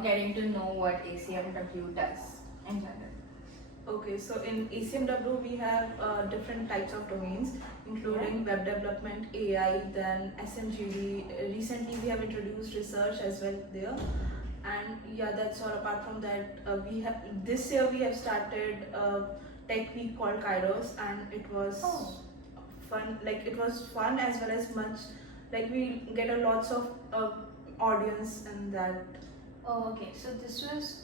getting to know what ACMW does in general. Okay, so in ACMW we have different types of domains, including web development, AI, then SMGD. Recently we have introduced research as well there, and yeah, that's all. Apart from that, we have this year we have started a tech week called Kairos, and it was fun. Like it was fun as well as much. Like we get a lots of audience and that. Oh, okay. So this was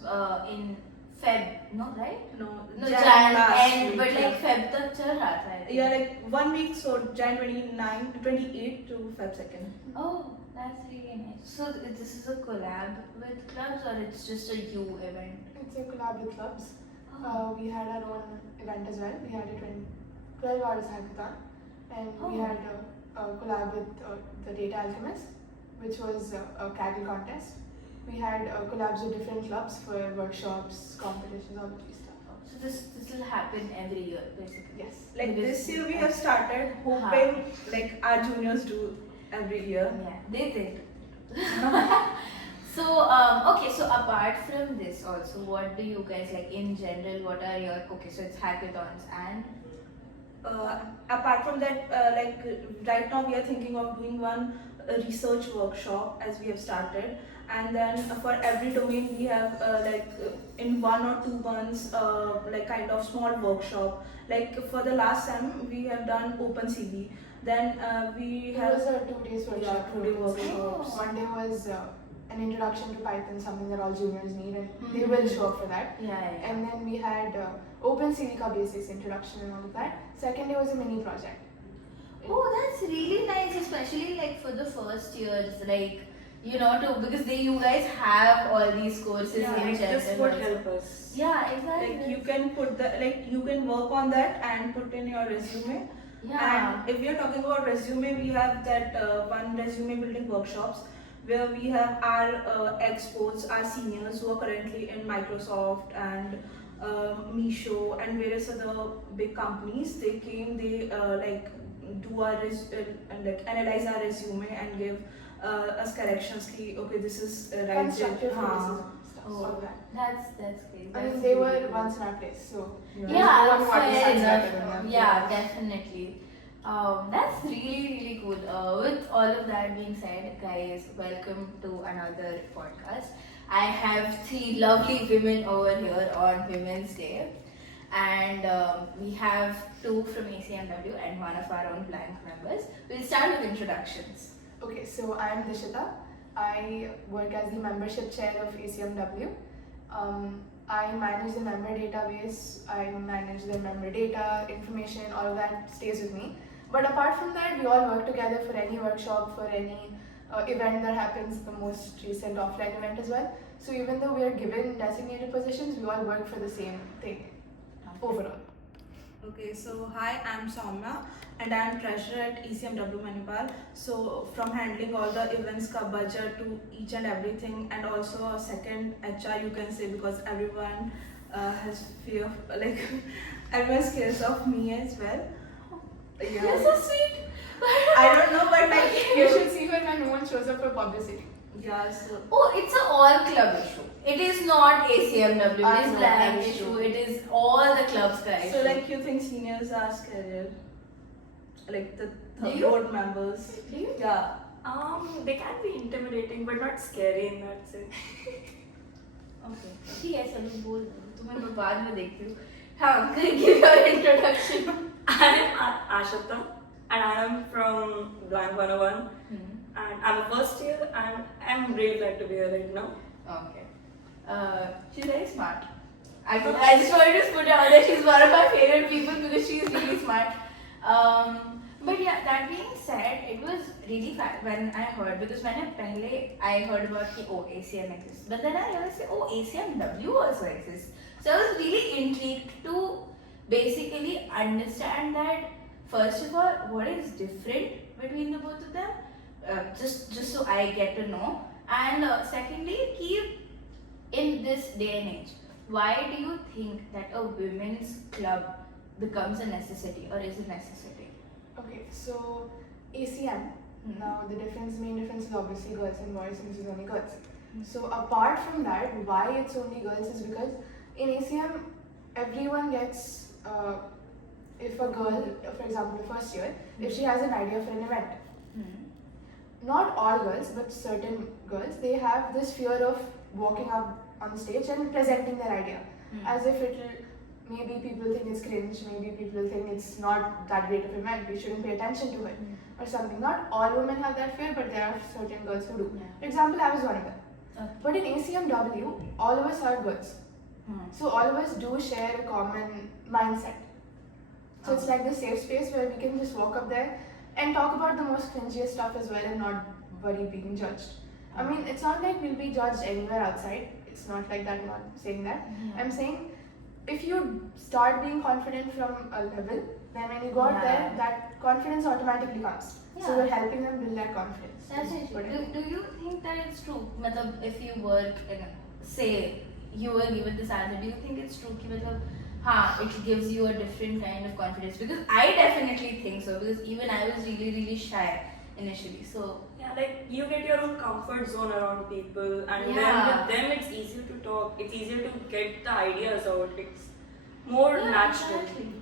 in Feb, no, right? No, No, Jan Jan last end, week, but yeah. like Feb tak chal raha tha. I think. Yeah, like 1 week, so Jan 29, 28 to Feb 2nd. Oh, that's really nice. So this is a collab with clubs, or it's just a you event? It's a collab with clubs. Oh. We had our own event as well. We had a 12 hours hackathon, and we Oh. had a collab with the Data Alchemist, which was a cattle contest. We had collabs with different clubs for workshops, competitions, all of these stuff. So this will happen every year, basically. Yes. Like Because- this year we have started hoping like our juniors do every year. Yeah, they did. So okay, so apart from this also, what do you guys like in general? What are your, okay, so it's hackathons and Apart from that, right now we are thinking of doing one research workshop as we have started, and then for every domain we have in 1 or 2 months like kind of small workshop. Like for the last time we have done OpenCV, then we It have was a 2 days workshop. Yeah, 2 day workshops. One day was an introduction to Python, something that all juniors need, and they Mhm. will show up for that. yeah. And then we had OpenCV ka basics introduction and all of that. Second day was a mini project. Oh, that's really nice, especially like for the first years, like because you guys have all these courses Yeah, in like general. This would also. help us. Yeah, exactly. like you can put the you can work on that and put in your resume. Yeah. And if we are talking about resume, we have that one resume building workshops where we have our experts, our seniors who are currently in Microsoft and Misho and various other big companies. They came, they do our analyze our resume and give us corrections. Ki, okay, this is right. Constructive हाँ. criticism, stuff, all of that. That's great. I That's mean, they were really good. once in our place, so Yeah, no one who fair understands enough. better than them. Yeah, definitely. That's really good. With all of that being said, guys, welcome to another podcast. I have 3 lovely women over here on Women's Day, and we have 2 from ACMW and 1 of our own blank members. We'll start with introductions. Okay, so I'm Dishita. I work as the membership chair of ACMW. I manage the member database, I manage the member data, information, all of that stays with me. But apart from that, we all work together for any workshop, for any event that happens, the most recent offline event as well. So even though we are given designated positions, we all work for the same thing overall. Okay, so hi, I'm Soumya and I'm treasurer at ECMW Manipal. So from handling all the events ka budget to each and everything, and also a second HR you can say, because everyone has fear of, like everyone's scares of me as well. You're Yeah. so sweet. I don't know, but like You should see her when no one shows up for publicity. yeah. So Oh, it's an all club issue. It is not ACMW, I it is know, blank that is issue, true. it is all the clubs ka issue. so like you think seniors are scarier, like the Do you? board members? Do you? Yeah. They can be intimidating, but not scary in that sense. Okay. ठीक है चलो बोल दो तुम्हें मैं बाद में देखती हूँ हाँ give your introduction. I am Ashita, and I am from Blank 101, and I'm a first year, and I'm really glad to be here right now. Okay. She's very smart. I just wanted to put it out there. She's one of my favorite people because she's really smart. But yeah, that being said, it was really fun when I heard, because when I heard about the ACM exists, but then I realized ACMW also exists. So I was really intrigued to basically understand that, first of all, what is different between the both of them, just so I get to know, and secondly, in this day and age, why do you think that a women's club becomes a necessity or is a necessity? Okay, so ACM, now the main difference is obviously girls and boys, and this is only girls. So apart from that, why it's only girls is because in ACM everyone gets, if a girl, for example, first year, if she has an idea for an event, not all girls but certain girls, they have this fear of walking up on the stage and presenting their idea as if maybe people think it's cringe, maybe people think it's not that great of an event, we shouldn't pay attention to it or something. Not all women have that fear, but there are certain girls who do. For example, I was one of them. But in ACMW, all of us are girls. So all of us do share a common mindset. So it's like the safe space where we can just walk up there and talk about the most cringiest stuff as well and not worry being judged. I mean, it's not like we'll be judged anywhere outside. It's not like that, I'm not saying that. I'm saying if you start being confident from a level, then when you go out there, that confidence automatically comes. So you're helping them build that confidence. That's it. Do you think that it's true? Matlab, if you work in, say, you were given this answer, do you think it's true? Ki, matlab, it gives you a different kind of confidence? Because I definitely think so. Because even I was really shy initially. So yeah, like you get your own comfort zone around people, and then with them it's easier to talk. It's easier to get the ideas out. It's more natural. Exactly.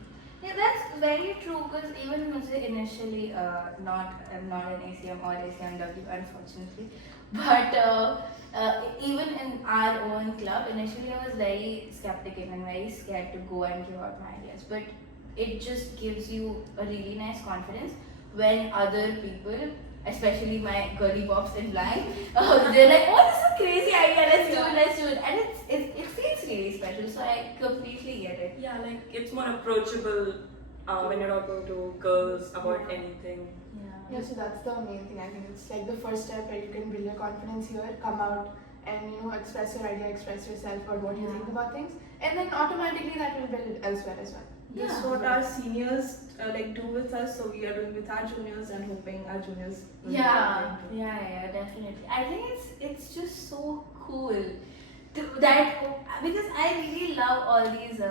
Yeah, that's very true. Because even initially, I'm not an ACM or ACMW, unfortunately. But even in our own club, initially I was very skeptical and very scared to go and give out my ideas. But it just gives you a really nice confidence when other people, especially my girly pops in Blank, they're like, oh, this is a crazy idea, let's do it. And it feels really special, so I completely get it. Yeah, like it's more approachable when you're talking to girls about anything. Yeah, so that's the main thing. I think it's like the first step where you can build your confidence here, come out and express your idea, express yourself about what you think about things, and then automatically that will build elsewhere as well. This is what our seniors do with us, so we are doing with our juniors and hoping our juniors will do Yeah, the same too. definitely. I think it's just so cool that because I really love all these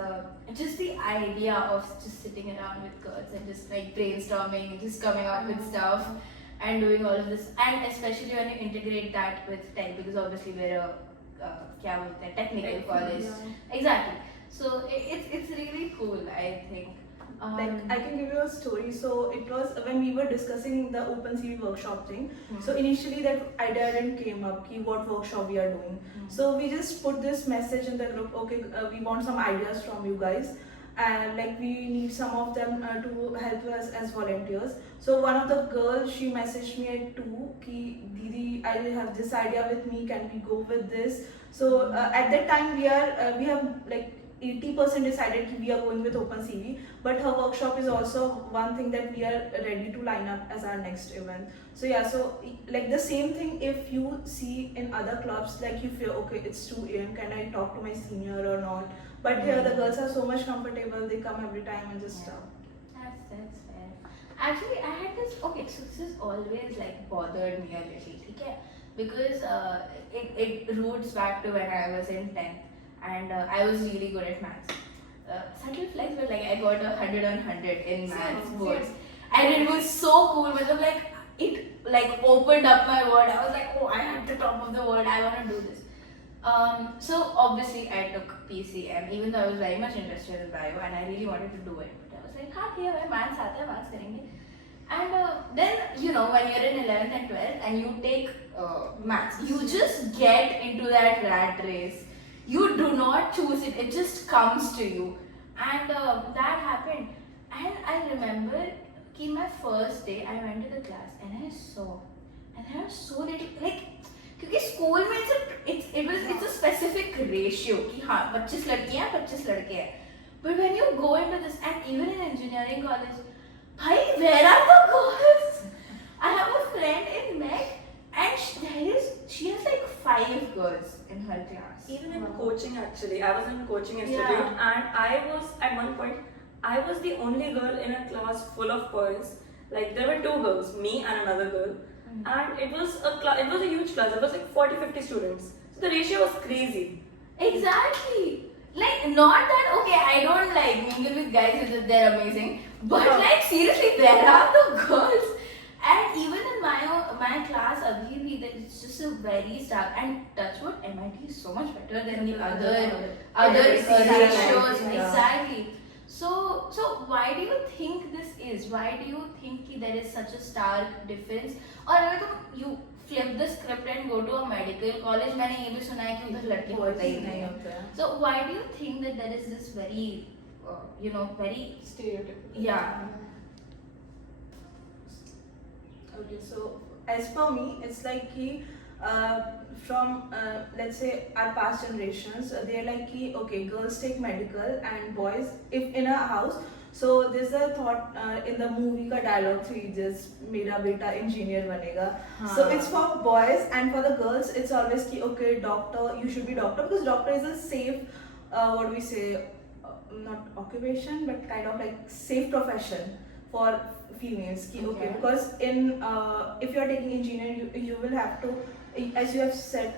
just the idea of just sitting around with girls and just like brainstorming and just coming up with stuff and doing all of this, and especially when you integrate that with tech, because obviously we're a technical college. Exactly. So it's really cool, I think. Like I can give you a story. So it was when we were discussing the OpenCV workshop thing. So initially that idea didn't came up, what workshop we are doing. So we just put this message in the group. Okay, we want some ideas from you guys, and like we need some of them to help us as volunteers. So one of the girls, she messaged me at 2 ki Didi, I have this idea with me, can we go with this? So at that time we have like 80% decided we are going with OpenCV, but her workshop is also one thing that we are ready to line up as our next event. So yeah, so like the same thing, if you see in other clubs, like you feel okay, it's 2 AM, can I talk to my senior or not? But here the girls are so much comfortable, they come every time and just That's fair. Actually, I had this. Okay, so this has always like bothered me a little, okay? Because it roots back to when I was in 10th. And I was really good at maths. Subtle flex, but like I got 100 on 100 in maths boards, and it was so cool. But like it like opened up my world. I was like, oh, I am the top of the world. I want to do this. So obviously I took PCM, even though I was very much interested in bio and I really wanted to do it. But I was like, हाँ ठीक है, maths आता है, maths करेंगे. And then when you're in 11th and 12th and you take maths, you just get into that rat race. You do not choose it, it just comes to you. And that happened. And I remember in my first day, I went to the class and I saw, and there was so little, like, because school में it's a specific ratio कि हाँ 25 लड़कियाँ 25 लड़के हैं. But when you go into this, and even in engineering college, भाई where are the girls? I have a friend in MEC and she has like 5 girls in her class. Even in coaching, actually, I was in coaching institute, and I was at one point, I was the only girl in a class full of boys. Like there were 2 girls, me and another girl, and it was a huge class. It was like 40-50 students. So the ratio was crazy. Exactly. Like not that okay, I don't like mingle with guys because they're amazing, but like seriously, there are the girls, and even in my class abhi bhi, that it's just a very stark, and touch wood, MIT is so much better than the other ratios. Yeah. Exactly. So why do you think this is? Why do you think कि there is such a stark difference? और अगर तुम you flip the script and go to a medical college, मैंने ये भी सुना है कि उधर लड़के होता ही नहीं है. So why do you think that there is this very very Stereotypical. yeah. Okay, so as per me, it's like ki, from let's say our past generations, they're like ki, okay, girls take medical and boys, if in a house, so there's a thought in the movie ka dialogue 3 just mera beta engineer banega. So हाँ. it's for boys, and for the girls it's always ki, okay, doctor, you should be doctor, because doctor is a safe what do we say, not occupation but kind of like safe profession for females ki, okay, Okay. because in if you are taking engineering, you will have to, as you have said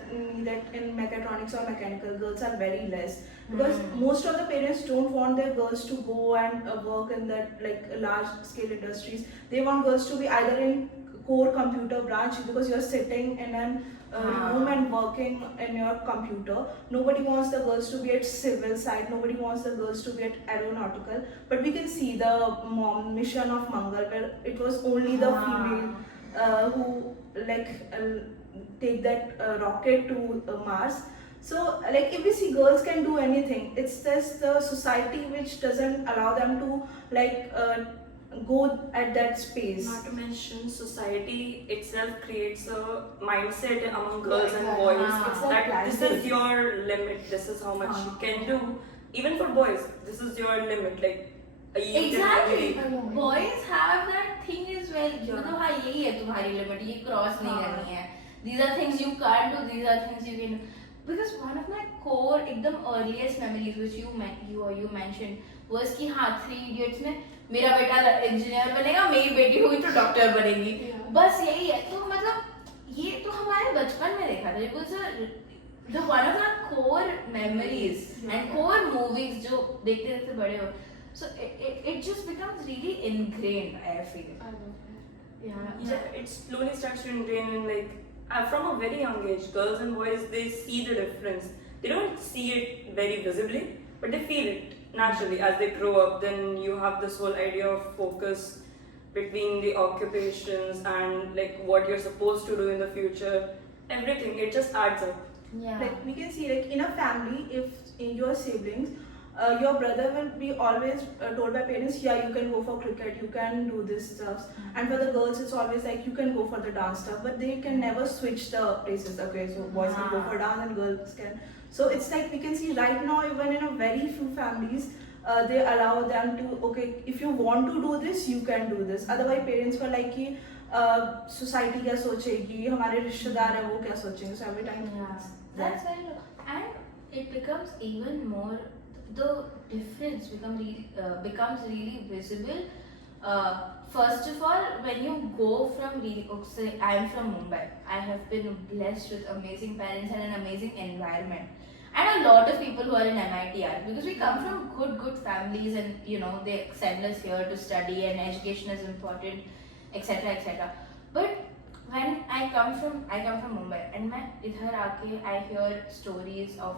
that in mechatronics or mechanical, girls are very less, because most of the parents don't want their girls to go and work in that like large scale industries. They want girls to be either in core computer branch, because you're sitting in an room and working in your computer. Nobody wants the girls to be at civil side, nobody wants the girls to be at aeronautical. But we can see the mission of Mangal, where it was only the female who like take that rocket to Mars. So like if we see girls can do anything, it's just the society which doesn't allow them to like go at that space. Not to mention, society itself creates a mindset among girls and exactly. boys It's like that this is planted. your limit, this is how much you can do. Even for boys, this is your limit. Like you Exactly. can I know. Boys have that thing as well. You know, हाँ यही है तुम्हारी limit, ये cross नहीं करनी है. These are things you can't do. These are things you can do. Because one of my core, एकदम earliest memories which you mentioned was कि हाँ 3 Idiots में मेरा बेटा इंजीनियर बनेगा, मेरी बेटी हुई तो डॉक्टर बनेगी. Yeah. बस यही है. तो मतलब ये तो हमारे बचपन में देखा था. It was the one of our core memories and core movies जो देखते देखते बड़े हो. So it just becomes really ingrained, I feel. I know. Yeah, it slowly starts to ingrain in like from a very young age. Girls and boys, they see the difference. They don't see it very visibly, but they feel it naturally as they grow up. Then you have this whole idea of focus between the occupations and like what you're supposed to do in the future. Everything, it just adds up. Yeah. Like we can see, like in a family, if in your siblings, your brother will be always told by parents, yeah, you can go for cricket, you can do this stuff. And for the girls, it's always like you can go for the dance stuff, but they can never switch the places. Okay, so boys can go for dance and girls can. So it's like we can see right now, even in a very few families, they allow them to, okay, if you want to do this, you can do this. Otherwise, parents were like, कि society क्या सोचेगी, हमारे रिश्तेदार हैं वो क्या सोचेंगे. So every time. Yeah, that's very true. And it becomes even more, the difference becomes really visible. First of all, when you go from say I am from Mumbai. I have been blessed with amazing parents and an amazing environment. And a lot of people who are in MIT are, because we come from good families, and they send us here to study, and education is important, etc. etc. But when I come from Mumbai, and मैं इधर आके I hear stories of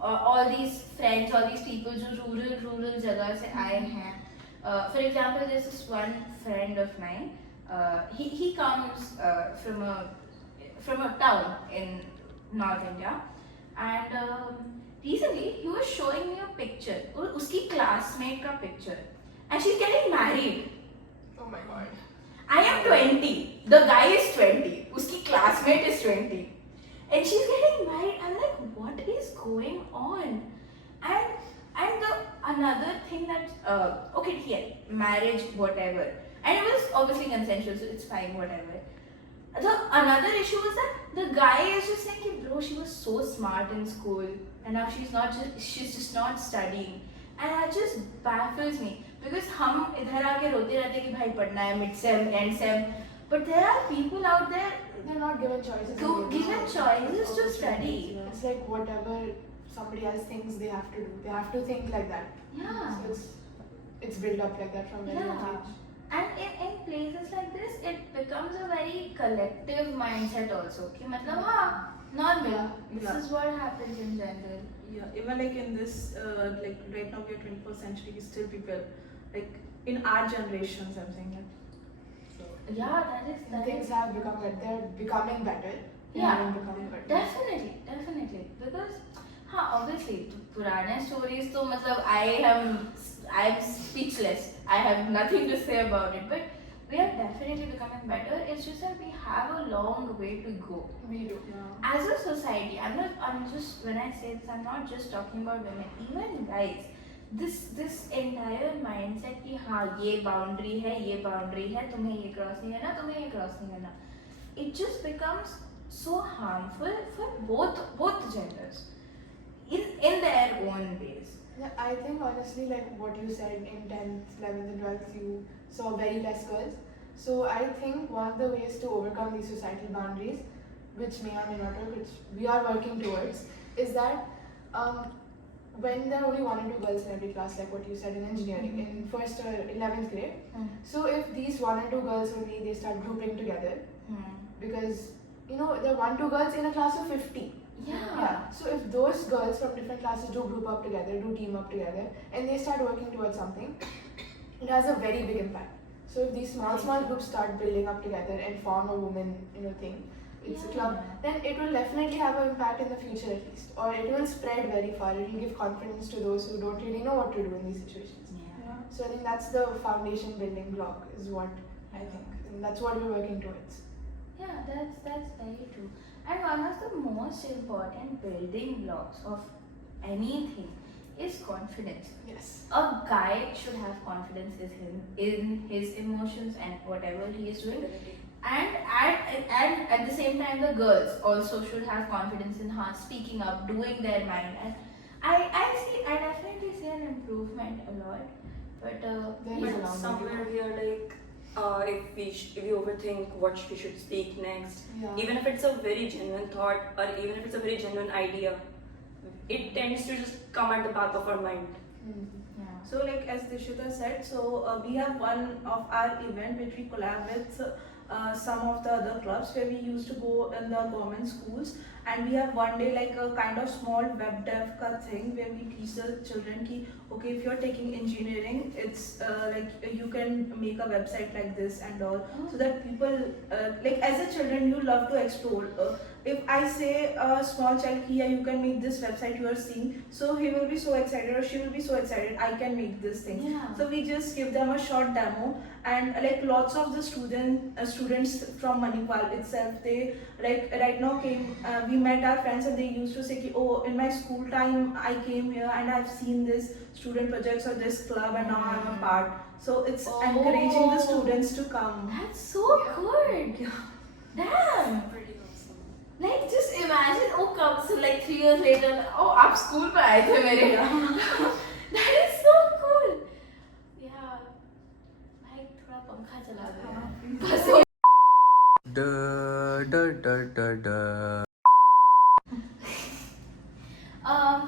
all these friends, all these people जो rural जगह से आए हैं. For example, there's this one friend of mine. He comes from a town in North India, and recently he was showing me a picture, उसकी classmate का picture, and she's getting married. Oh my god. I am 20. The guy is 20. उसकी classmate is 20. And she's getting married. I'm like, what is going on? And the another thing that okay, here, marriage, whatever. And it was obviously consensual, so it's fine, whatever. The another issue was that the guy is just saying, bro, she was so smart in school, and now she's just not studying. And that just baffles me, because हम इधर आके रोते रहते हैं कि भाई पढ़ना है, mid sem, end sem, but there are people out there They're not given choices. given choices to study. It's like whatever somebody else thinks they have to do. They have to think like that. Yeah. So it's built up like that from very young Yeah. age. And in places like this, it becomes a very collective mindset also. कि मतलब हाँ, normal. This Yeah. is what happens in general. Yeah, even like in this, like right now we are 21st century, still people, like in our generations, I'm saying that. So, Yeah, that Things is have become better. They're becoming better. They Yeah. haven't become better. definitely because हाँ obviously पुराने stories तो मतलब I'm speechless. I have nothing to say about it, but we are definitely becoming better. It's just that we have a long way to go. We do. yeah. As a society, I'm just when I say this, I'm not just talking about women, even guys. This entire mindset कि हाँ ये boundary है, तुम्हें ये cross नहीं करना, तुम्हें ये cross नहीं करना. It just becomes so harmful for both genders in their own ways. Yeah, I think honestly, like what you said in 10th, 11th, and 12th, you saw very less girls. So I think one of the ways to overcome these societal boundaries, which may or may not work, which we are working towards, is that when there are only 1 or 2 girls in every class, like what you said in engineering, in 1st or 11th grade, so if these 1 or 2 girls only, they start grouping together, because you know there are 1 2 girls in a class of 50. Yeah. So if those girls from different classes do group up together, do team up together, and they start working towards something, it has a very big impact. So if these small groups start building up together and form a woman, thing, it's a club, then it will definitely have an impact in the future at least, or it will spread very far. It will give confidence to those who don't really know what to do in these situations. Yeah. So I think that's the foundation building block, is what I think, and that's what we're working towards. Yeah, that's very true. And one of the most important building blocks of anything is confidence. Yes. A guy should have confidence in his emotions and whatever he is doing. And at the same time, the girls also should have confidence in her speaking up, doing their mind. And I definitely see an improvement a lot. But There is a But long way to somewhere go. we are like, if we overthink what we should speak next, Yeah. even if it's a very genuine thought or even if it's a very genuine idea, it tends to just come at the back of our mind. Mm. yeah. So like as Dishita said, so we have one of our event which we collab with some of the other clubs where we used to go in the government schools, and we have one day like a kind of small web dev ka thing where we teach the children ki okay, if you're taking engineering, it's like you can make a website like this and all, so that people like as a children you love to explore. If I say a small child, yeah, you can make this website you are seeing, so he will be so excited or she will be so excited, I can make this thing. Yeah. So we just give them a short demo, and like lots of the students from Manipal itself, they like right now came, we met our friends and they used to say, ki, oh, in my school time I came here and I've seen this student projects or this club and now I'm a part. So it's encouraging the students to come. That's so Yeah. good. Damn. Pretty awesome. Like just imagine, oh come, so like 3 years later, oh आप school पे आए थे मेरे. That is so cool. Yeah. भाई थोड़ा पंखा चला दो. बस हो. Da da da da da.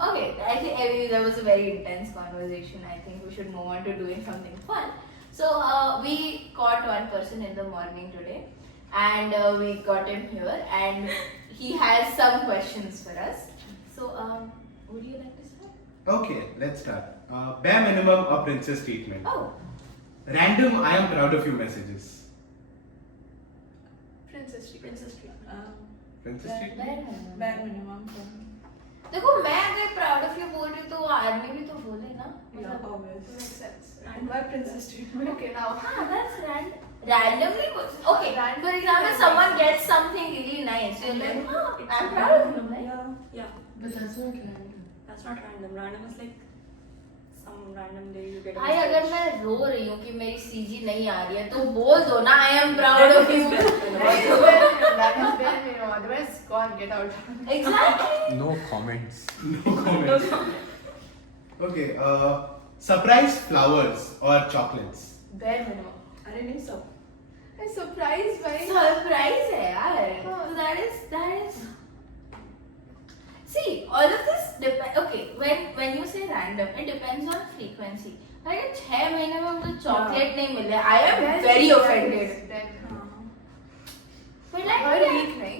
Okay, I think that was a very intense conversation. I think we should move on to doing something fun. So we caught one person in the morning today, and we got him here, and he has some questions for us. So would you like to start? Okay, let's start. Bare minimum or princess treatment. Oh, Random I am proud of you messages. Princess Street. Princess Street. Princess treatment? Bare minimum. देखो मैं अगर proud of you बोल रही हूँ तो आदमी भी तो बोले ना. Yeah, मतलब- always. Makes sense. And why Princess Street? Okay, now. हाँ, that's randomly. Okay, for example, someone gets something really nice. You're like, oh, I'm proud of him, right? Yeah. Yeah, But that's not random. that's not random. Random is like some random day you get a भाई अगर message. मैं रो रही हूँ कि मेरी CG नहीं आ रही है तो बोल दो ना I am proud of you. That is bare minimum. That is bare minimum. Otherwise, gone, get out. Exactly. No comments. No comments. Okay, surprise flowers or chocolates. Bare minimum. अरे नहीं सब. I'm surprised by. Surprise है यार. So that is. See, all of this depends. Okay, when you say random, it depends on frequency. अगर 6 महीने में मुझे chocolate नहीं मिले, I am very offended. Then But like per week, nahi?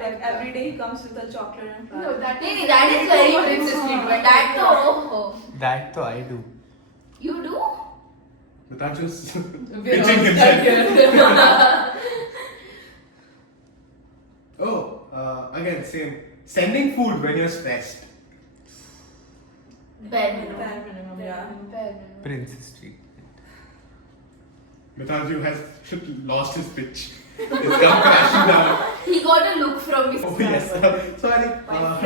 Like every day he comes with a chocolate and No, fries. that नहीं, that is very princess treatment. That तो oh. That तो I do. You do? Mitanshu's We're pitching all stuck himself. here. Oh, again, same. Sending food when you're stressed. Bare minimum. Bare minimum, yeah. Then Princess treatment. Mitanshu has lost his pitch. It's come crashing down. He got a look from his Oh yes. Sorry.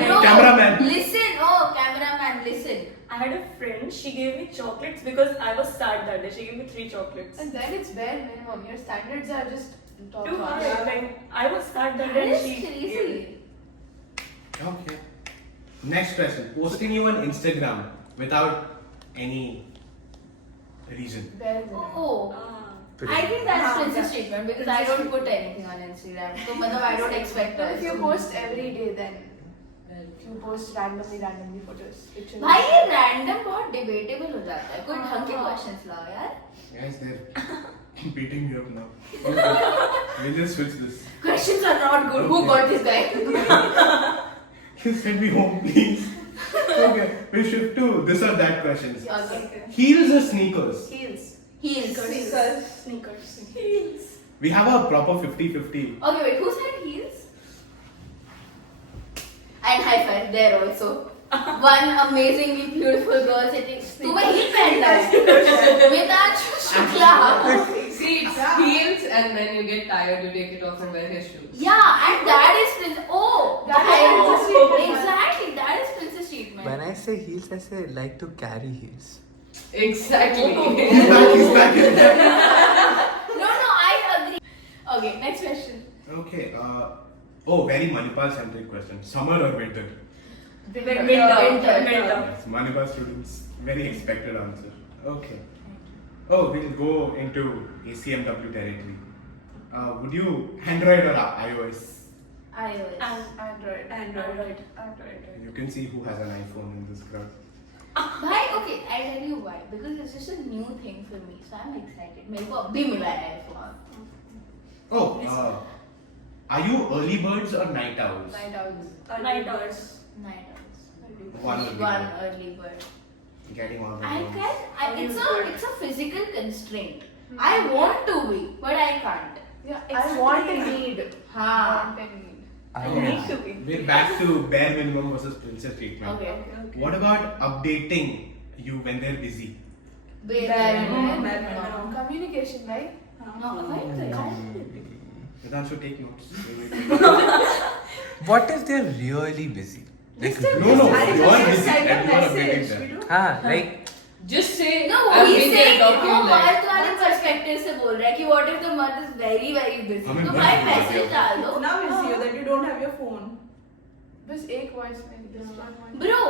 No, Cameraman. Listen, oh cameraman, listen. I had a friend, she gave me chocolates because I was sad that day. She gave me 3 chocolates. and then it's bare minimum. Your standards are just top Too notch. high. Like, I was sad that That day is and she gave me. crazy. Okay. Next question. Posting you on Instagram without any reason. Bare minimum. Oh. I think that's हाँ, princess yeah. treatment because I don't put anything on Instagram. So मतलब I don't expect But us. if you post every day, then if you post randomly photos, pictures. भाई ये random बहुत debatable हो जाता है. कोई ढंग के questions लाओ यार. Guys, they're beating me up now. Okay. We'll just switch this. Questions are not good. Who got this guy? Send me home, please. Okay, we'll shift to this or that questions. Okay. Heels or sneakers? Heels. Heels. Sneakers. We have a proper 50-50. Okay, wait. Who said heels? And high five there also. One amazingly beautiful girl sitting. तुम्हें heel पहनना है. Mitanshu Shukla. See, it's heels, and when you get tired, you take it off and wear his shoes. Yeah, and that is princess. Oh, That is princess treatment. Exactly, that is princess treatment. When I say heels, I say like to carry heels. Exactly. He's back in there. No, I agree. Okay, next question. Okay, oh, very Manipal centric question. Summer or winter? Winter. Yes, Manipal students, very expected answer. Okay. Oh, we'll go into ACMW territory. Would you Android or iOS? iOS. Android. Android. Android. You can see who has an iPhone in this crowd. Why? Okay, I'll tell you why. Because it's just a new thing for me, so I'm excited. मेरे को अभी मिला है iPhone. Oh, are you early birds or night owls? Night owls. Night hours. Night owls. One early One bird. early bird. Getting all the I notes. can. It's a physical constraint. I want to be, but I can't. Yeah, It's I want a a need. हाँ. Want a need. need to be. We're back to bare minimum versus princess treatment. Okay. What about updating you when they're busy? Bare minimum. Bare minimum. Communication, right? No, why is it? Vedanshu, take notes. What if they're really busy? Like, No, I you are just busy send a and you are updating message. them. We do. like Just say, No, I've he's been there saying talking वो like. मर्द वाले perspective से बोल रहा है कि what if the mother is very busy? हमें तो बहुत भाई busy message है। डाल दो. Now we see that you don't have your phone. बस एक voice में this one voice. Bro,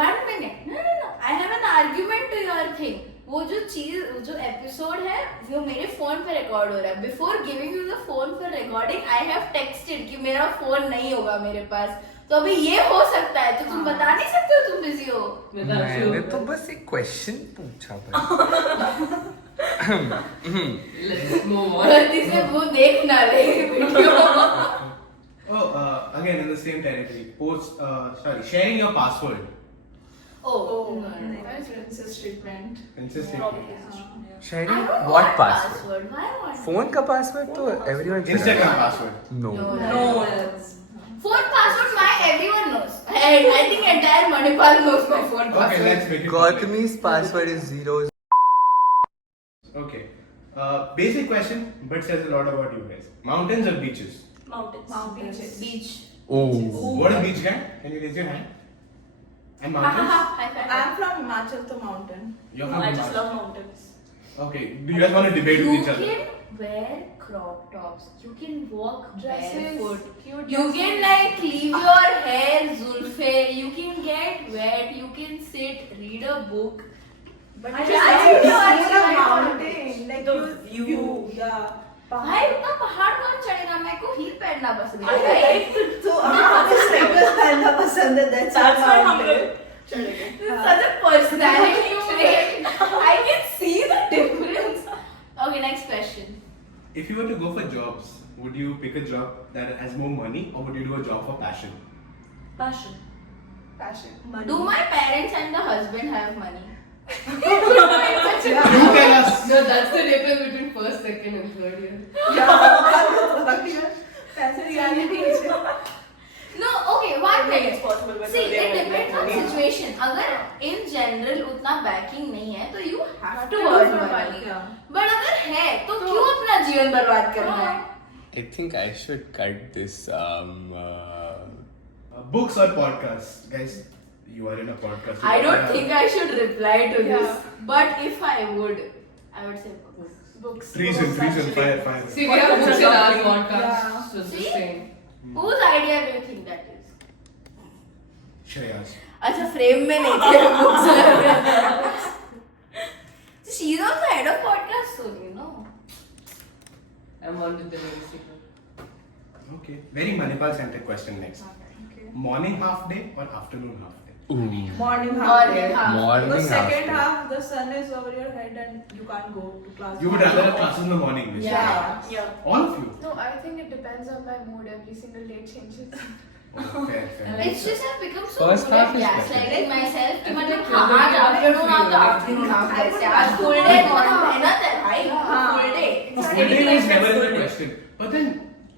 1 minute. No. I have an argument to your thing. वो जो एपिसोड है वो मेरे फोन पे रिकॉर्ड हो रहा है. Before giving you the phone for recording, I have texted कि मेरा फोन नहीं होगा मेरे पास. तो अभी ये हो सकता है, तो तुम बता नहीं सकते हो तुम बिजी हो. मैंने तो बस एक क्वेश्चन पूछा भाई. Let's move on. गलती से वो देख ना ले video. Oh, again in the same territory. Sharing your password. Oh, no. That is princess treatment. Princess treatment. Sharing I don't what want password? Why want? Phone का password तो everyone can Instagram have. password. No. No. Phone password my everyone knows. And I think entire Manipal knows my phone Okay, password. let's make it. Gautami's password is 0. Okay. Basic question, but says a lot about you guys. Mountains or beaches? Mountains. Beaches. Beach. Oh. What a beach guy? Can you raise your hand? And mountains? High five. I'm from Himachal to mountain. You're No, from I just Himachal. love mountains. Okay. Do you guys want to debate with You each other? can wear crop tops. You can walk Dresses. barefoot. Cute You can like leave your hair zulfe. You can get wet. You can sit, read a book. But I just just like see you the are mountain, like The you, view. yeah. भाई उतना पहाड़ कौन चढ़ेगा? मेरे को heal पहनना पसंद है. तो आपको स्लीपर्स पहनना पसंद है, that's That's why हम mountain. लोग This is such a personality trait. I can see the difference. Okay, next question. If you were to go for jobs, would you pick a job that has more money or would you do a job for passion? Passion. Passion. Do my parents and the husband have money? You tell us. No, that's the difference between first, second, and third year. Passion reality. No, okay, one Maybe minute. it's possible, but See, they it won't depends make on money. situation. अगर in general उतना backing नहीं है तो you have to do earn for money. money, yeah. But अगर है तो क्यों अपना जीवन बर्बाद करना है? I think I should cut this. Books or podcasts? Guys, you are in a podcast. I don't think I should reply to Yeah. this. But if I would say books. Books. Treason, actually. fire. See, we have books in our Yeah. podcast, so it's the See? same. Whose idea do you think that is? Shreyas. अच्छा frame में नहीं थे books लग रहे हैं. So she's also head of podcast soon, you know. I'm on with the very secret. Okay. Very Manipal centric question next. Okay. Morning half day or afternoon half day? Morning half Morning day. half. Morning The half second day. half, the sun is over your head and you can't go to class. You would rather have classes in the morning, basically. Yeah. Yeah. All of you? No, I think it depends on my mood. Every single day changes. Oh, fair. It's just I've become so First good half at is gaslighting myself कि I मतलब think हाँ आज children afternoon feel आप तो like afternoon it. half ऐसे आज full day morning मेहनत है भाई full day. Full Anything day was except never in full the day. question. But then,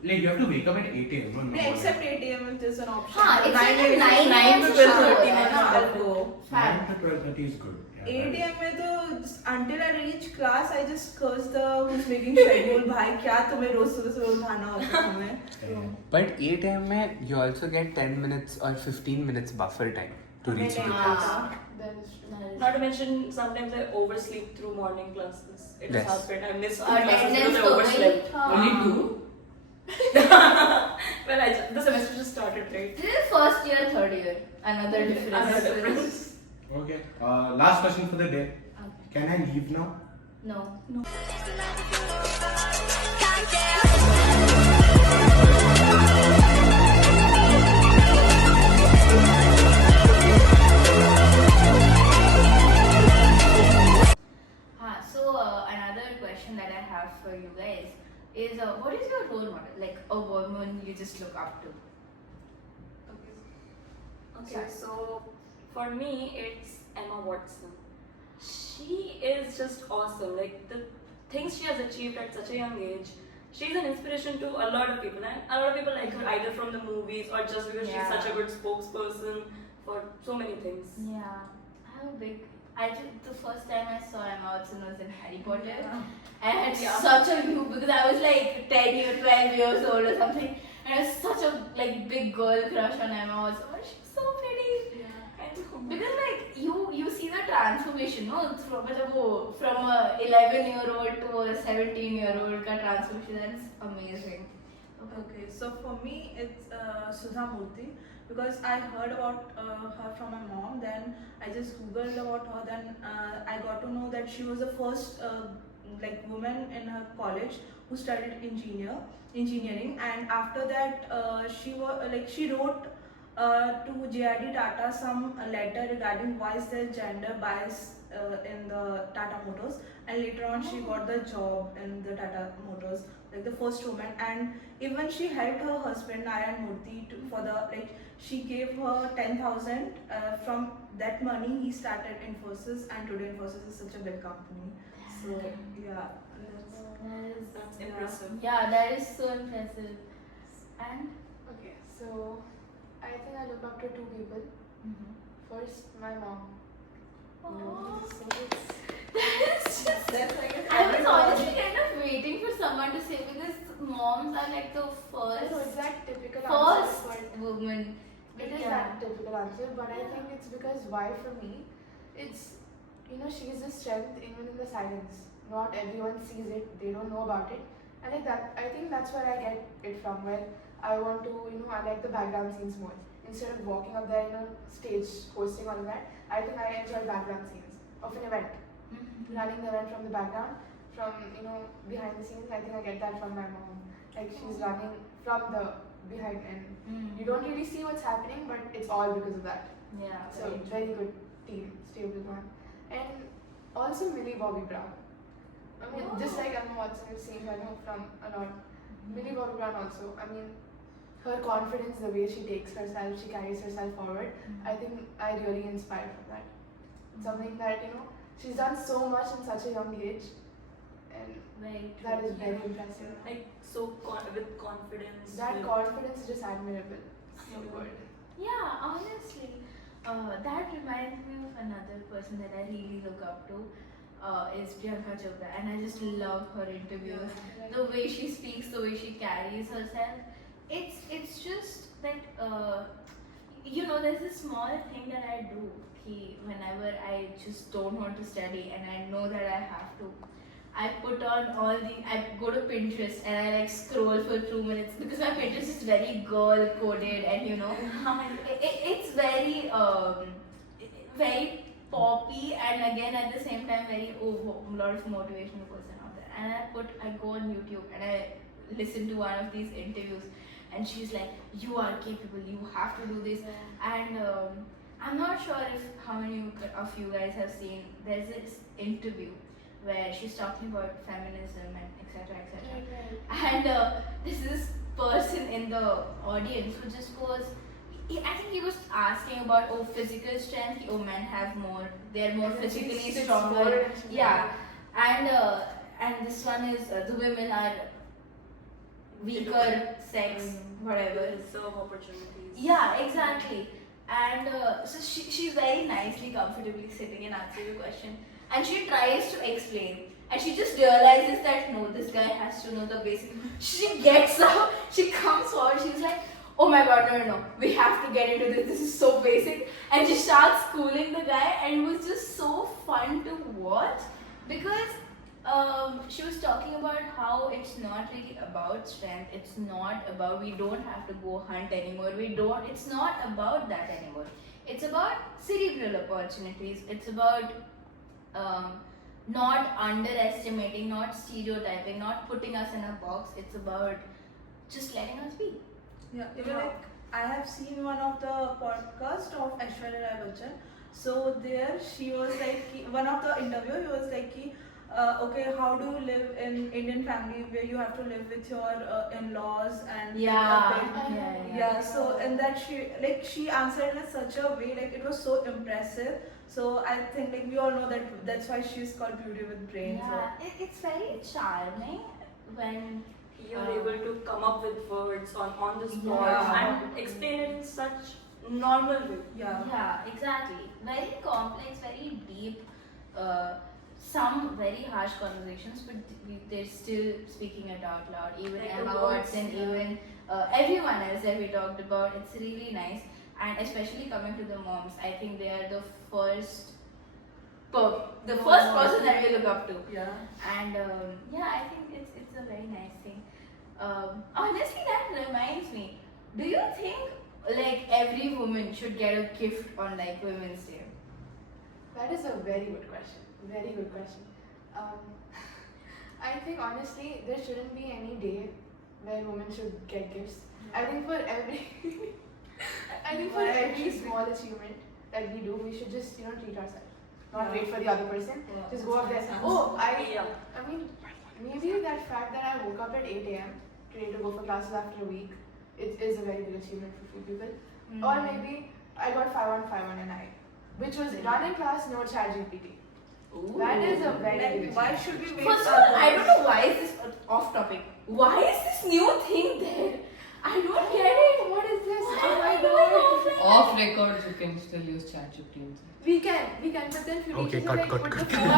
like, you have to wake up at 8 a.m. No, no, Yeah, except 8 a.m. if there's an option. हाँ, it's like 9 9 9 a.m. to से 12:30 शुरू मैं होता है, I'll go. 9 to 12:30 is good. Yeah, 8 right. a.m. में तो until I reach class, I just curse the who's making schedule. भाई क्या तुम्हें रोज सुबह सुबह उठाना होता है हमें? Yeah. But 8 a.m. में you also get 10 minutes or 15 minutes buffer time to reach the नहीं, class. हाँ. That is true. Not to mention, sometimes I oversleep through morning classes. It has Yes. happened. I missed two classes Attendance because I तो overslept. गई. Only हाँ. two? Well, the semester just started, right? This is first year, third year. Another difference. Another difference. Okay. Last question for the day. Okay. Can I leave now? No. So another question that I have for you guys is what is your role model? Like a woman you just look up to? Okay, so for me, it's Emma Watson. She is just awesome. Like the things she has achieved at such a young age, she's an inspiration to a lot of people, and a lot of people like her either from the movies or just because Yeah. she's such a good spokesperson for so many things. Yeah, I'm a big. I think the first time I saw Emma Watson was in Harry Potter, and I had Yeah. such a view because I was like 10 or 12 years old or something, and I was such a like big girl crush on Emma Watson. Oh, she's so pretty. And because like you see the transformation, no, from a 11-year-old to a 17-year-old का transformation. That's amazing. Okay, so for me it's Sudha Murthy because I heard about her from my mom. Then I just googled about her. Then I got to know that she was the first like woman in her college who studied engineering, and after that she was like she wrote to JRD Tata some letter regarding why is there gender bias in the Tata Motors, and later on she got the job in the Tata Motors, like the first woman. And even she helped her husband Narayan Murthy for the like she gave her 10,000 from that money he started Infosys, and today Infosys is such a big company. So yeah, That's impressive. Yeah, that is so impressive. And Okay, so I think I look up to two people. First, my mom. So it's I was honestly kind of waiting for someone to say because moms are like the I know it's first that typical answer, first woman. it is Yeah. that typical answer, but I think it's because why for me, it's she's the strength even in the silence. Not everyone sees it, they don't know about it, and like that, I think that's where I get it from. Where I want to, I like the background scenes more. Instead of walking up there, stage hosting all of that, I think I enjoy background scenes of an event. Running the event from the background, from behind the scenes. I think I get that from my mom. Like she's running from the behind, and you don't really see what's happening, but it's all because of that. Yeah. So very good team, stable one. And also Millie Bobby Brown. I mean, just like Emma Watson, you've seen her from a lot. Millie Bobby Brown also. I mean, her confidence, the way she takes herself, she carries herself forward. I think I really inspired from that. Something that she's done so much in such a young age, and Very true. that is very impressive. Like so with confidence. That with- confidence is just admirable. So good. Yeah, honestly, that reminds me of another person that I really look up to. Is Priyanka Chopra, and I just love her interviews. The way she speaks, the way she carries herself. It's just that there's this small thing that I do. Whenever I just don't want to study and I know that I have to, I put on I go to Pinterest and I like scroll for 2 minutes because my Pinterest is very girl coded and it's very very poppy and again at the same time very a lot of motivational person out there. And I go on YouTube and I listen to one of these interviews and she's like, you are capable, you have to do this. And I'm not sure if how many of you guys have seen, there's this interview where she's talking about feminism and etc. And there's this person in the audience who just goes, I think he was asking about physical strength. Men have more, they're more physically It's stronger. more and Yeah, and this one is the women are weaker sex, whatever. Serve opportunities. Yeah, exactly. And so she's very nicely, comfortably sitting and answering the question. And she tries to explain. And she just realizes that no, this guy has to know the basics. She gets up, she comes forward, she's like, oh my god, no, we have to get into this is so basic. And she starts schooling the guy, and it was just so fun to watch because she was talking about how it's not really about strength, it's not about, we don't have to go hunt anymore, it's not about that anymore. It's about cerebral opportunities, it's about not underestimating, not stereotyping, not putting us in a box, it's about just letting us be. Yeah, even like I have seen one of the podcast of Aishwarya Rai Bachchan. So there she was like, one of the interview, he was like, okay, how do you live in Indian family where you have to live with your in-laws and yeah. So and that she answered in such a way, like it was so impressive. So I think like we all know that that's why she's called Beauty with Brains. Yeah, it's very charming when You're able to come up with words on the spot Yeah. and explain it in such normal way. Yeah, exactly. Very complex, very deep. Some very harsh conversations, but they're still speaking it out loud. Even Like Emma the words, Watson, yeah. even everyone else that we talked about. It's really nice, and especially coming to the moms, I think they are the first person that we look up to. Yeah. And I think it's a very nice thing. Honestly, that reminds me. Do you think like every woman should get a gift on like Women's Day? That is a very good question. Very good question. I think honestly, there shouldn't be any day where women should get gifts. I think for every small achievement that we do, we should just treat ourselves. Not wait for the other person. Just go up there. I mean, maybe that fact that I woke up at 8 a.m. today to go for classes after a week, it is a very big achievement for few people. Or maybe I got 5 on 5 on a night, which was run in class, no chat GPT. That is a very big Like, why achievement. should we wait? First of all, I don't know why is this off topic. Why is this new thing there? I don't get it. What is this? Why Oh my am I doing god. offline? Off record, you can still use ChatGPT. We can, but then few Okay, teachers cut, are like, cut, put cut. the phone.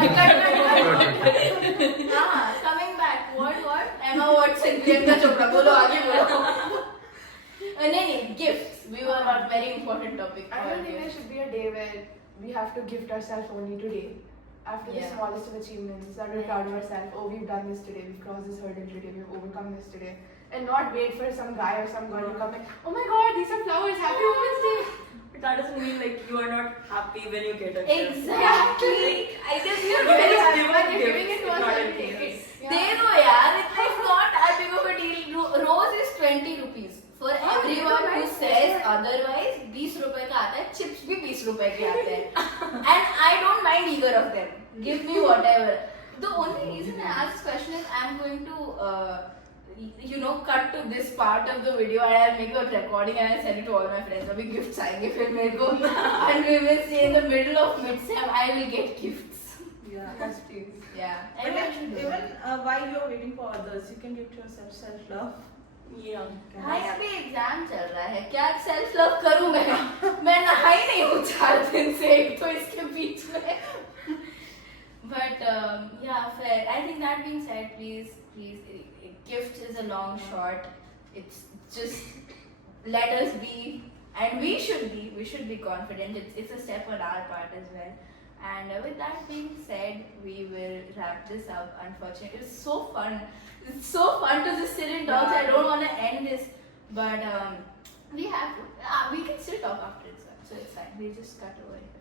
Coming back. What? Emma Watson, Priyanka Chopra. Bolo, aage bolo. No, gifts. We were on very important topic. I don't think there should be a day where we have to gift ourselves only today. After the Yeah. smallest of achievements, that we're proud of ourselves. Oh, we've done this today. We've crossed this hurdle today. We've overcome this today. And not wait for some guy or some girl to come in. Oh my God, these are flowers. Happy Women's Day. But that doesn't mean like you are not happy when you get a gift. Exactly. I guess you're You very just happy. give a But you're gift, giving it to it's us not a every day. gift. Yeah. They know, yaar. It's not that big of a deal. Rose is 20 rupees For everyone who says otherwise, 20 रुपए का आता है, chips भी 20 रुपए के आते हैं. And I don't mind either of them. Give me whatever. The only reason I asked this question is I'm going to, cut to this part of the video and I'll make a recording and I'll send it to all my friends. अभी gifts आएंगे फिर मेरे को. And we will say in the middle of mid-sem I will get gifts. Yeah. Yes, please. Yeah. But Everyone should do even that. while you're waiting for others, you can give to yourself self-love. Yeah. भाई अभी exam चल रहा है, क्या self love करूं मैं नहाई नहीं हूँ 4 दिन से, एक तो इसके बीच में. But yeah, fair. I think that being said, please, gift is a long shot. It's just let us be, and we should be confident. It's a step on our part as well. And with that being said, we will wrap this up. Unfortunately, it was so fun. It's so fun to just sit and talk. So I don't want to end this, but we have to. We can still talk after it's done, so it's fine. We'll just cut over it.